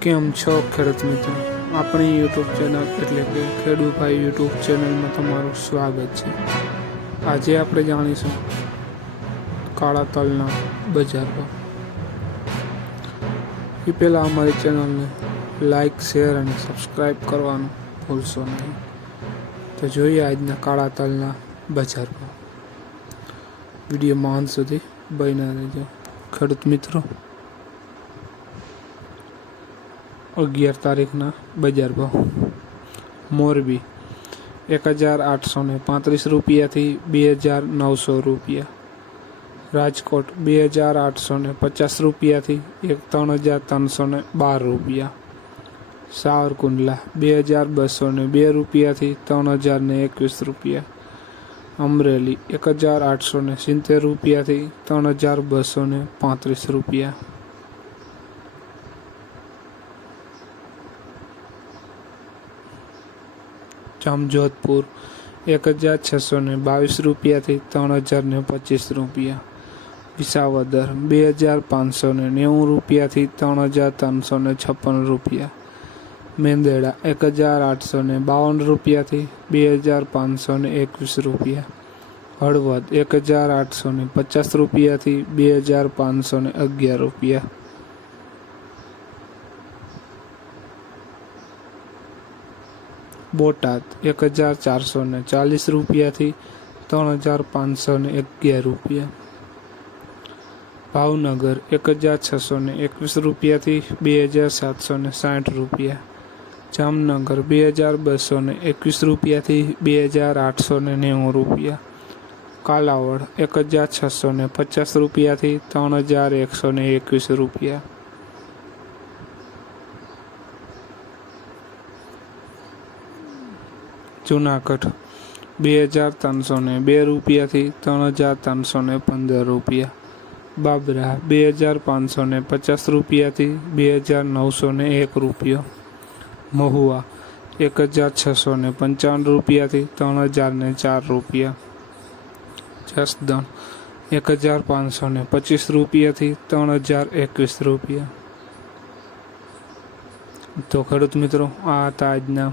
કેમ છો ખેડૂત મિત્રો? આપણી યુટ્યુબ ચેનલ એટલે કે ખેડૂભાઈ યુટ્યુબ ચેનલમાં તમારું સ્વાગત છે. આજે આપણે જાણીશું કાળા તલના બજાર ભાવ. એ પહેલાં અમારી ચેનલને લાઈક, શેર અને સબસ્ક્રાઈબ કરવાનું ભૂલશો નહીં. તો જોઈએ આજના કાળા તલના બજાર ભાવ. વિડીયોમાં અંત સુધી બન્યા રહેજો. ખેડૂત મિત્રો અગિયાર તારીખના બજાર ભાવ. મોરબી એક હજાર આઠસો ને પાંત્રીસ રૂપિયાથી બે હજાર નવસો રૂપિયા. રાજકોટ બે હજાર આઠસો ને પચાસ રૂપિયાથી એક ત્રણ હજાર ત્રણસો ને બાર રૂપિયા. સાવરકુંડલા બે હજાર બસો ને બે રૂપિયાથી ત્રણ હજાર ને એકવીસ રૂપિયા. અમરેલી એક હજાર આઠસો ને સિત્તેર રૂપિયાથી ત્રણ હજાર બસો ને પાંત્રીસ રૂપિયા. જામજોધપુર એક હજાર છસો ને બાવીસ રૂપિયાથી ત્રણ હજાર ને પચીસ રૂપિયા. વિસાવદર બે હજાર પાંચસો ને નેવું રૂપિયાથી ત્રણ હજાર ત્રણસો ને છપ્પન રૂપિયા. મેંદેડા એક હજાર આઠસો ને બાવન રૂપિયાથી બે હજાર પાંચસો ને એકવીસ રૂપિયા. હળવદ એક હજાર આઠસો ને પચાસ રૂપિયાથી બે હજાર પાંચસો ને અગિયાર રૂપિયા. બોટાદ એક હજાર ચારસો ને ચાલીસ રૂપિયાથી ત્રણ હજાર પાંચસો ને અગિયાર રૂપિયા. ભાવનગર એક હજાર છસો ને એકવીસ રૂપિયાથી બે હજાર સાતસો ને સાઠ રૂપિયા. જામનગર બે હજાર બસો ને એકવીસ રૂપિયાથી બે હજાર આઠસો ને નેવું રૂપિયા. કાલાવડ એક હજાર છસો ને પચાસ રૂપિયાથી ત્રણ હજાર એકસો ને એકવીસ રૂપિયા. જુનાગઢ. બે હજાર ત્રણસો ને બે રૂપિયાથી ત્રણ હજાર ત્રણસો ને પંદર રૂપિયા. બાબરા, બે હજાર પાંચસો ને પચાસ રૂપિયાથી બે હજાર નવસો ને એક રૂપિયો. મહુવા, એક હજાર છસો ને પંચાવન રૂપિયાથી ત્રણ હજાર ને ચાર રૂપિયા. જસદણ, એક હજાર પાંચસો ને પચીસ રૂપિયાથી ત્રણ હજાર એકવીસ રૂપિયા. તો ખેડૂત મિત્રો, આ હતા આજના